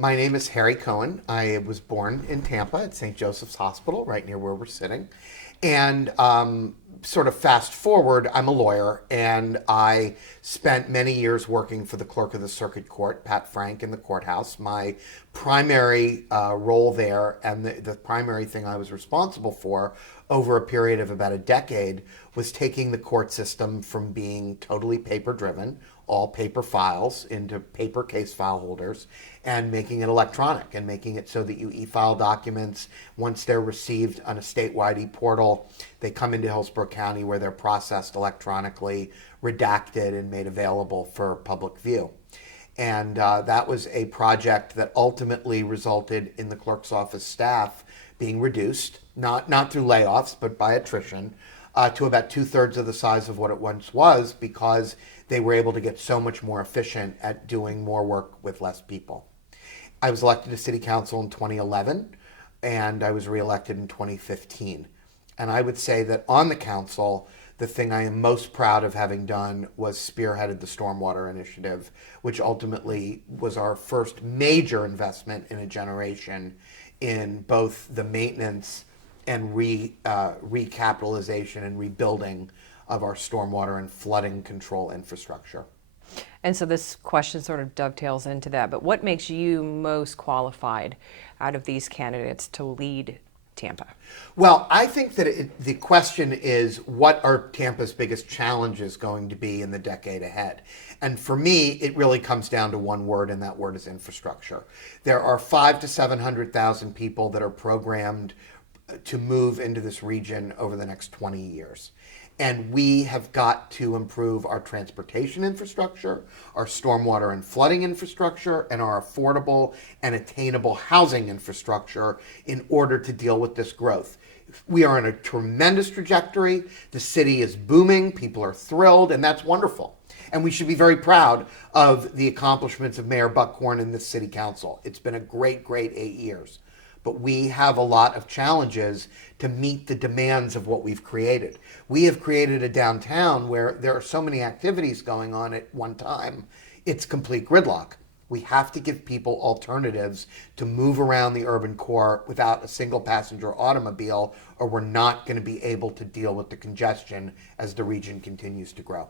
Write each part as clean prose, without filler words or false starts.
My name is Harry Cohen. I was born in Tampa at St. Joseph's Hospital, right near where we're sitting. And sort of fast forward, I'm a lawyer, and I spent many years working for the clerk of the circuit court, Pat Frank, in the courthouse. My primary role there, and the primary thing I was responsible for over a period of about a decade, was taking the court system from being totally paper driven, all paper files, into paper case file holders, and making it electronic and making it so that you e-file documents. Once they're received on a statewide e-portal, they come into Hillsborough County where they're processed electronically, redacted, and made available for public view. And that was a project that ultimately resulted in the clerk's office staff being reduced, not through layoffs, but by attrition, to about 2/3 of the size of what it once was, because they were able to get so much more efficient at doing more work with less people. I was elected to city council in 2011, and I was reelected in 2015. And I would say that on the council, the thing I am most proud of having done was spearheaded the Stormwater Initiative, which ultimately was our first major investment in a generation in both the maintenance and recapitalization and rebuilding of our stormwater and flooding control infrastructure. And so this question sort of dovetails into that, but what makes you most qualified out of these candidates to lead Tampa? Well, I think that the question is, what are Tampa's biggest challenges going to be in the decade ahead? And for me, it really comes down to one word, and that word is infrastructure. There are 500,000 to 700,000 people that are programmed to move into this region over the next 20 years. And we have got to improve our transportation infrastructure, our stormwater and flooding infrastructure, and our affordable and attainable housing infrastructure in order to deal with this growth. We are on a tremendous trajectory. The city is booming. People are thrilled, and that's wonderful. And we should be very proud of the accomplishments of Mayor Buckhorn and the city council. It's been a great, great 8 years. But we have a lot of challenges to meet the demands of what we've created. We have created a downtown where there are so many activities going on at one time, it's complete gridlock. We have to give people alternatives to move around the urban core without a single passenger automobile, or we're not going to be able to deal with the congestion as the region continues to grow.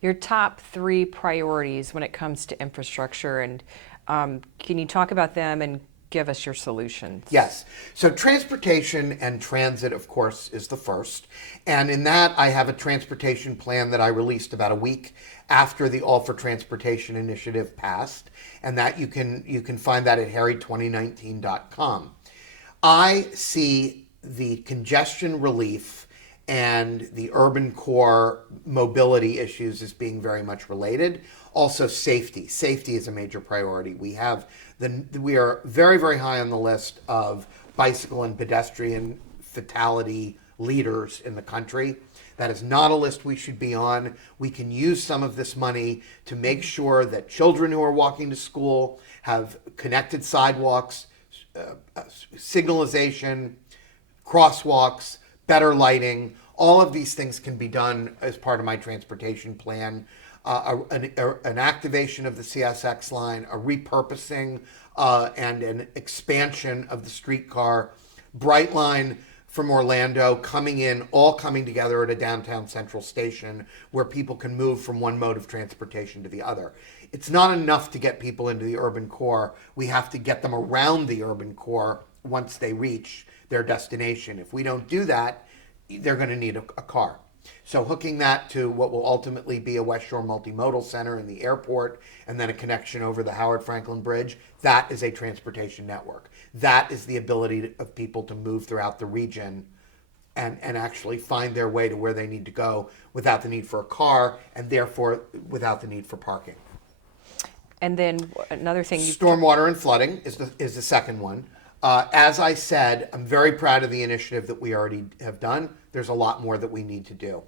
Your top 3 priorities when it comes to infrastructure, and can you talk about them and give us your solutions? Yes. So transportation and transit, of course, is the first. And in that, I have a transportation plan that I released about a week after the All for Transportation initiative passed. And that you can find that at harry2019.com. I see the congestion relief and the urban core mobility issues as being very much related. Also, safety. Safety is a major priority. We are very, very high on the list of bicycle and pedestrian fatality leaders in the country. That is not a list we should be on. We can use some of this money to make sure that children who are walking to school have connected sidewalks, signalization, crosswalks, better lighting. All of these things can be done as part of my transportation plan. An activation of the CSX line, a repurposing and an expansion of the streetcar, Brightline from Orlando all coming together at a downtown central station where people can move from one mode of transportation to the other. It's not enough to get people into the urban core. We have to get them around the urban core once they reach their destination. If we don't do that, they're going to need a car. So hooking that to what will ultimately be a West Shore multimodal center in the airport, and then a connection over the Howard Franklin Bridge, that is a transportation network. That is the ability of people to move throughout the region and actually find their way to where they need to go without the need for a car, and therefore without the need for parking. And then another thing, stormwater and flooding is the second one. As I said, I'm very proud of the initiative that we already have done. There's a lot more that we need to do.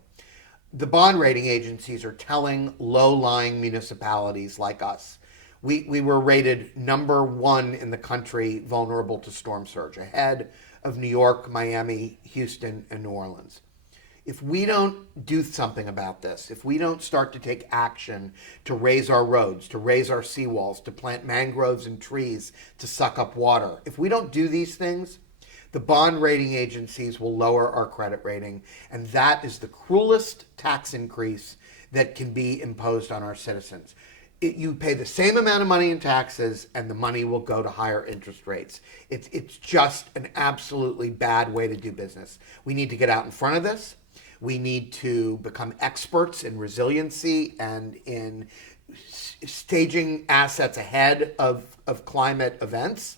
The bond rating agencies are telling low-lying municipalities like us. We were rated number 1 in the country vulnerable to storm surge, ahead of New York, Miami, Houston, and New Orleans. If we don't do something about this, if we don't start to take action to raise our roads, to raise our seawalls, to plant mangroves and trees to suck up water, if we don't do these things, the bond rating agencies will lower our credit rating, and that is the cruelest tax increase that can be imposed on our citizens. You pay the same amount of money in taxes, and the money will go to higher interest rates. It's just an absolutely bad way to do business. We need to get out in front of this. We need to become experts in resiliency and in staging assets ahead of climate events.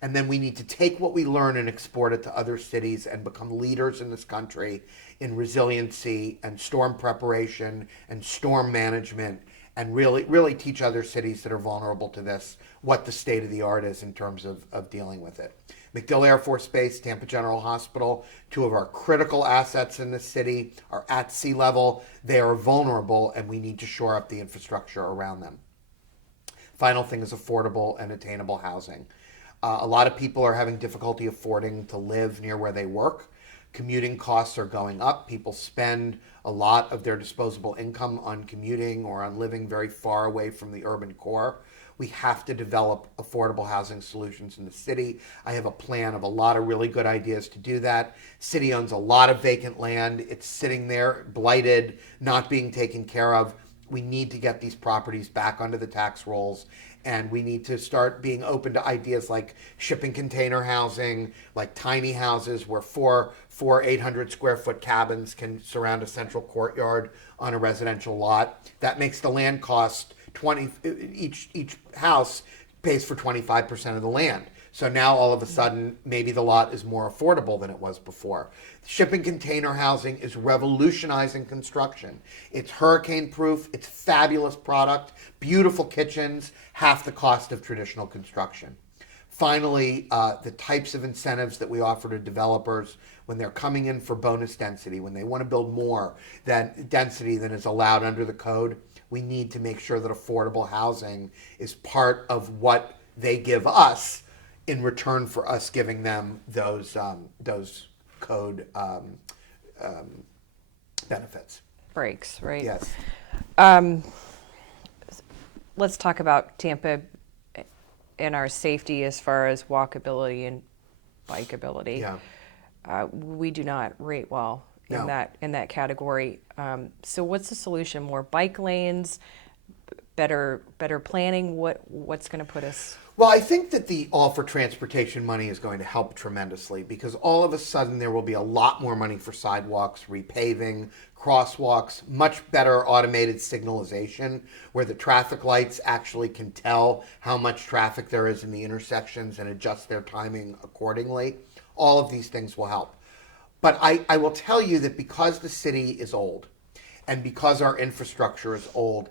And then we need to take what we learn and export it to other cities and become leaders in this country in resiliency and storm preparation and storm management, and really teach other cities that are vulnerable to this what the state of the art is in terms of dealing with it. MacDill Air Force Base, Tampa General Hospital, two of our critical assets in the city, are at sea level. They are vulnerable, and we need to shore up the infrastructure around them. Final thing is affordable and attainable housing. A lot of people are having difficulty affording to live near where they work. Commuting costs are going up. People spend a lot of their disposable income on commuting or on living very far away from the urban core. We have to develop affordable housing solutions in the city. I have a plan of a lot of really good ideas to do that. City owns a lot of vacant land. It's sitting there, blighted, not being taken care of. We need to get these properties back onto the tax rolls, and we need to start being open to ideas like shipping container housing, like tiny houses where four 800 square foot cabins can surround a central courtyard on a residential lot. That makes the land cost 20, each house pays for 25% of the land. So now all of a sudden, maybe the lot is more affordable than it was before. Shipping container housing is revolutionizing construction. It's hurricane proof, it's fabulous product, beautiful kitchens, half the cost of traditional construction. Finally, the types of incentives that we offer to developers when they're coming in for bonus density, when they want to build more than density than is allowed under the code, we need to make sure that affordable housing is part of what they give us in return for us giving them those code benefits. Breaks, right? Yes. Let's talk about Tampa and our safety as far as walkability and bikeability. Yeah. We do not rate well in No. that category. So what's the solution? More bike lanes, better planning? What's going to put us? Well, I think that the All for Transportation money is going to help tremendously, because all of a sudden there will be a lot more money for sidewalks, repaving, crosswalks, much better automated signalization where the traffic lights actually can tell how much traffic there is in the intersections and adjust their timing accordingly. All of these things will help. But I will tell you that because the city is old and because our infrastructure is old,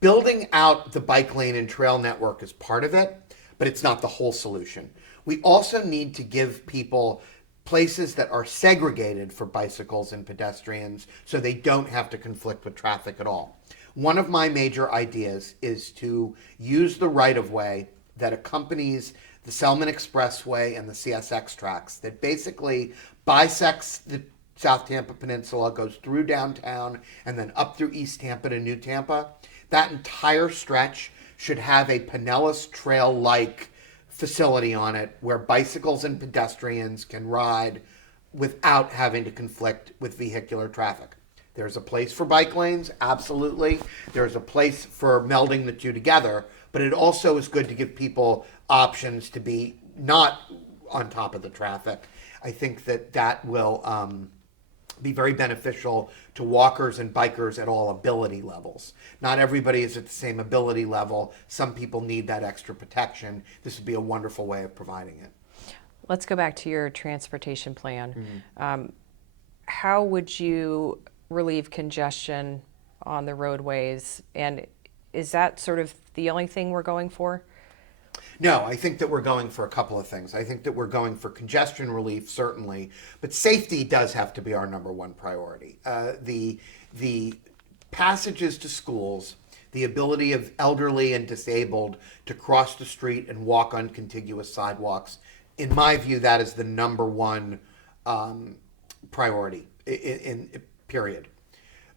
building out the bike lane and trail network is part of it, but it's not the whole solution. We also need to give people places that are segregated for bicycles and pedestrians so they don't have to conflict with traffic at all. One of my major ideas is to use the right-of-way that accompanies the Selman Expressway and the CSX tracks that basically bisects the South Tampa Peninsula, goes through downtown, and then up through East Tampa to New Tampa. That entire stretch should have a Pinellas Trail-like facility on it where bicycles and pedestrians can ride without having to conflict with vehicular traffic. There's a place for bike lanes, absolutely. There's a place for melding the two together, but it also is good to give people options to be not on top of the traffic. I think that will be very beneficial to walkers and bikers at all ability levels. Not everybody is at the same ability level. Some people need that extra protection. This would be a wonderful way of providing it. Let's go back to your transportation plan. How would you relieve congestion on the roadways? And is that sort of the only thing we're going for? No, I think that we're going for a couple of things. I think that we're going for congestion relief, certainly, but safety does have to be our number one priority. The passages to schools, the ability of elderly and disabled to cross the street and walk on contiguous sidewalks, in my view, that is the number one priority period.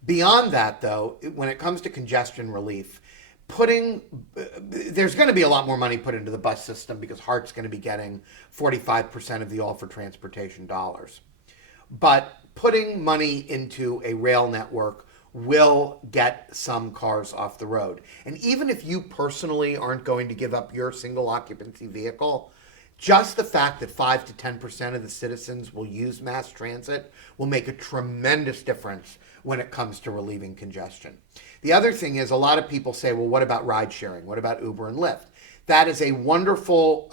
Beyond that, though, when it comes to congestion relief, there's going to be a lot more money put into the bus system because HART's going to be getting 45% of the all for transportation dollars. But putting money into a rail network will get some cars off the road. And even if you personally aren't going to give up your single occupancy vehicle, just the fact that 5 to 10% of the citizens will use mass transit will make a tremendous difference when it comes to relieving congestion. The other thing is, a lot of people say, well, what about ride sharing? What about Uber and Lyft? That is a wonderful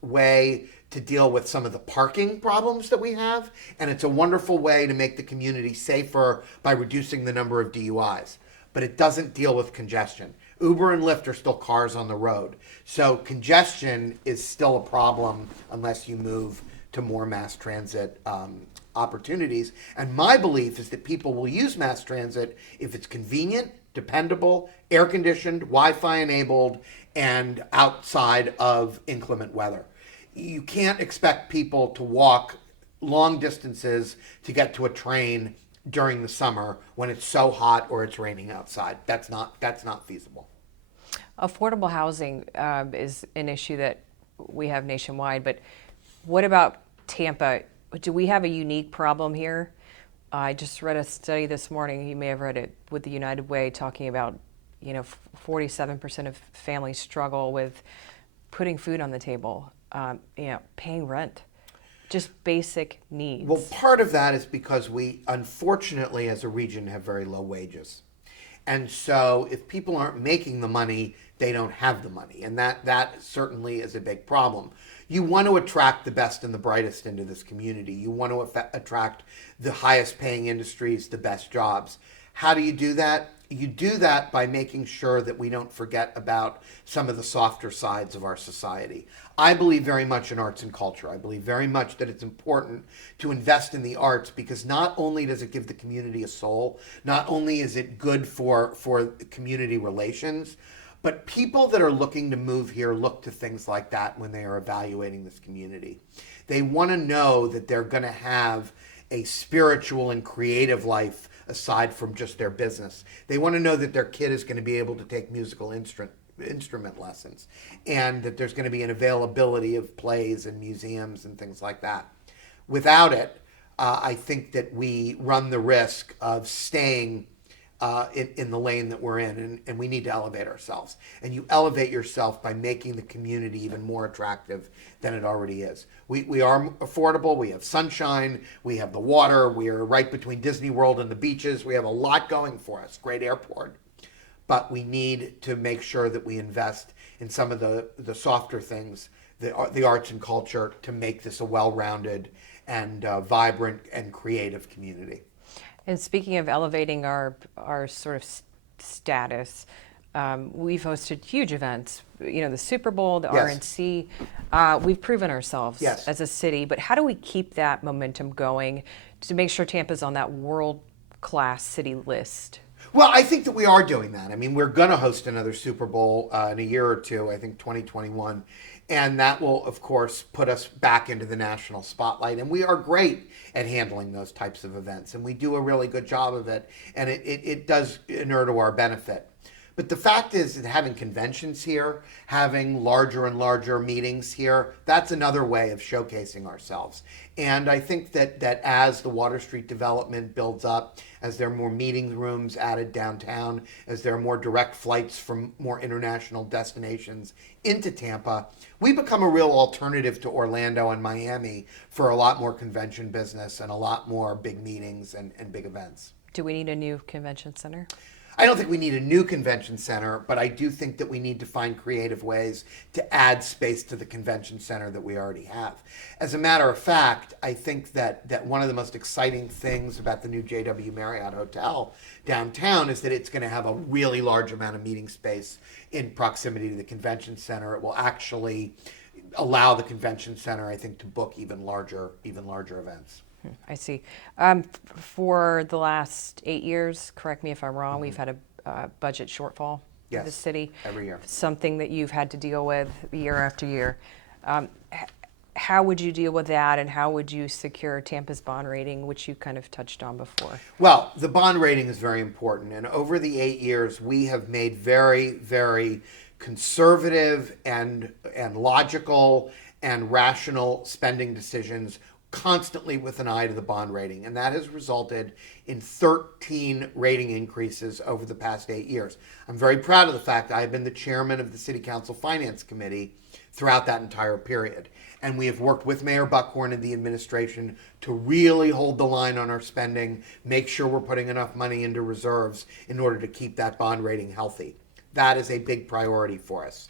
way to deal with some of the parking problems that we have, and it's a wonderful way to make the community safer by reducing the number of DUIs. But it doesn't deal with congestion. Uber and Lyft are still cars on the road. So congestion is still a problem unless you move to more mass transit opportunities. And my belief is that people will use mass transit if it's convenient, dependable, air conditioned, Wi-Fi enabled, and outside of inclement weather. You can't expect people to walk long distances to get to a train during the summer when it's so hot or it's raining outside. That's not feasible. Affordable housing is an issue that we have nationwide, but what about Tampa? Do we have a unique problem here? I just read a study this morning, you may have read it, with the United Way, talking about 47% of families struggle with putting food on the table, paying rent, just basic needs. Well, part of that is because we, unfortunately, as a region, have very low wages. And so if people aren't making the money, they don't have the money. And that certainly is a big problem. You want to attract the best and the brightest into this community. You want to attract the highest paying industries, the best jobs. How do you do that? You do that by making sure that we don't forget about some of the softer sides of our society. I believe very much in arts and culture. I believe very much that it's important to invest in the arts because not only does it give the community a soul, not only is it good for community relations, but people that are looking to move here look to things like that when they are evaluating this community. They want to know that they're going to have a spiritual and creative life aside from just their business. They want to know that their kid is going to be able to take musical instrument lessons and that there's going to be an availability of plays and museums and things like that. Without it, I think that we run the risk of staying in the lane that we're in, and we need to elevate ourselves. And you elevate yourself by making the community even more attractive than it already is. We are affordable, we have sunshine, we have the water, we are right between Disney World and the beaches, we have a lot going for us, great airport. But we need to make sure that we invest in some of the softer things, the arts and culture, to make this a well-rounded and vibrant and creative community. And speaking of elevating our sort of status, we've hosted huge events, the Super Bowl, the RNC. We've proven ourselves as a city, but how do we keep that momentum going to make sure Tampa's on that world-class city list? Well, I think that we are doing that. I mean, we're going to host another Super Bowl in a year or two, I think 2021. And that will, of course, put us back into the national spotlight. And we are great at handling those types of events. And we do a really good job of it. And it does inure to our benefit. But the fact is that having conventions here, having larger and larger meetings here, that's another way of showcasing ourselves. And I think that as the Water Street development builds up, as there are more meeting rooms added downtown, as there are more direct flights from more international destinations into Tampa, we become a real alternative to Orlando and Miami for a lot more convention business and a lot more big meetings and big events. Do we need a new convention center? I don't think we need a new convention center, but I do think that we need to find creative ways to add space to the convention center that we already have. As a matter of fact, I think that one of the most exciting things about the new JW Marriott Hotel downtown is that it's going to have a really large amount of meeting space in proximity to the convention center. It will actually allow the convention center, I think, to book even larger events. I see. For the last 8 years, correct me if I'm wrong, we've had a budget shortfall in the city. Every year. Something that you've had to deal with year after year. how would you deal with that, and how would you secure Tampa's bond rating, which you kind of touched on before? Well, the bond rating is very important. And over the 8 years, we have made very, very conservative and logical and rational spending decisions constantly with an eye to the bond rating. And that has resulted in 13 rating increases over the past 8 years. I'm very proud of the fact that I've been the chairman of the City Council Finance Committee throughout that entire period. And we have worked with Mayor Buckhorn and the administration to really hold the line on our spending, make sure we're putting enough money into reserves in order to keep that bond rating healthy. That is a big priority for us.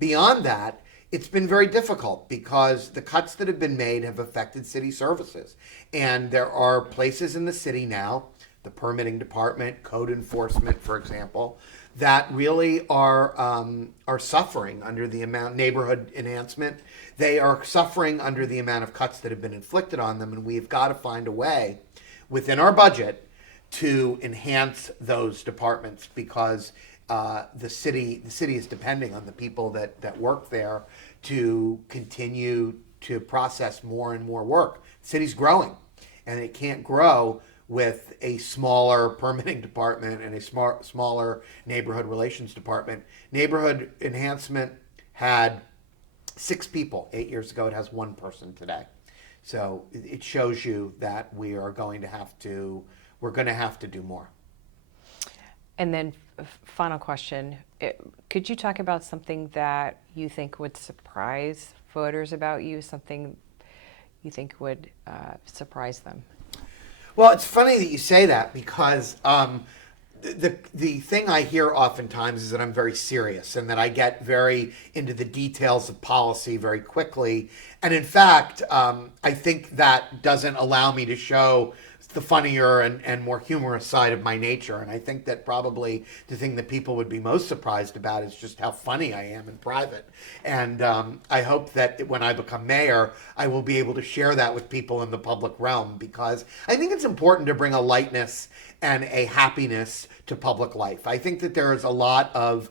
Beyond that, it's been very difficult because the cuts that have been made have affected city services. And there are places in the city now, the permitting department, code enforcement, for example, that really are suffering under the amount, neighborhood enhancement. They are suffering under the amount of cuts that have been inflicted on them. And we've got to find a way within our budget to enhance those departments because the city is depending on the people that work there to continue to process more and more work. The city's growing, and it can't grow with a smaller permitting department and a smaller neighborhood relations department. Neighborhood enhancement had 6 people 8 years ago. It has 1 person today. So it shows you that we're going to have to do more. And then final question, could you talk about something that you think would surprise voters about you, something you think would surprise them? Well, it's funny that you say that because the thing I hear oftentimes is that I'm very serious and that I get very into the details of policy very quickly. And in fact, I think that doesn't allow me to show the funnier and more humorous side of my nature. And I think that probably the thing that people would be most surprised about is just how funny I am in private. And I hope that when I become mayor, I will be able to share that with people in the public realm, because I think it's important to bring a lightness and a happiness to public life. I think that there is a lot of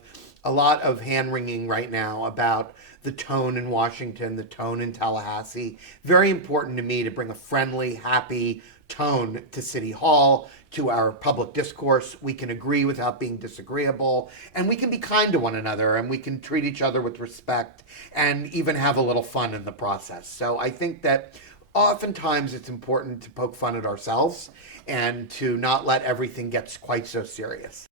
hand-wringing right now about the tone in Washington, the tone in Tallahassee. Very important to me to bring a friendly, happy tone to City Hall, to our public discourse. We can agree without being disagreeable, and we can be kind to one another, and we can treat each other with respect, and even have a little fun in the process. So I think that oftentimes it's important to poke fun at ourselves and to not let everything get quite so serious.